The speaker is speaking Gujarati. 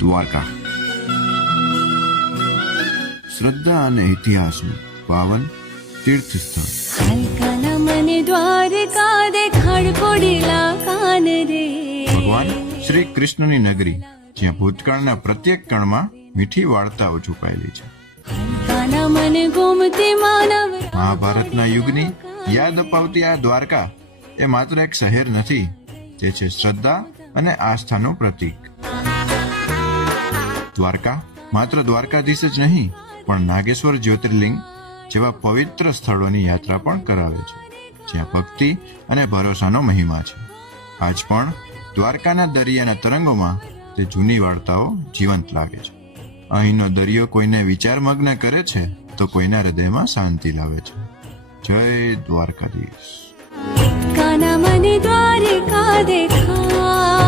દ્વારકા શ્રદ્ધા અને ઇતિહાસનું પાવન તીર્થ સ્થળ. હલકાના મને દ્વારકા દેખાડ કોડેલા કાન રે. ભગવાન શ્રી કૃષ્ણની નગરી, જ્યાં ભૂતકાળના પ્રત્યેક કણમાં મીઠી વાર્તાઓ છુપાયેલી છે. હલકાના મને ગોમતી માનવ. મહાભારતના યુગની યાદ અપાવતી આ દ્વારકા એ માત્ર એક શહેર નથી, તે છે શ્રદ્ધા અને આસ્થાનું પ્રતીક. દ્વારકા માત્ર દ્વારકાધીશ જ નહીં, પણ નાગેશ્વર જ્યોતિર્લિંગ જેવા પવિત્ર સ્થળોની યાત્રા પણ કરાવે છે, જ્યાં ભક્તિ અને ભરોસાનો મહિમા છે. આજ પણ દ્વારકાના દરિયાના તરંગોમાં તે જૂની વાર્તાઓ જીવંત લાગે છે. અહીંનો દરિયો કોઈને વિચારમગ્ન કરે છે તો કોઈના હૃદયમાં શાંતિ લાવે છે. જય દ્વારકાધીશ. કાના મને દ્વારકા દેખા.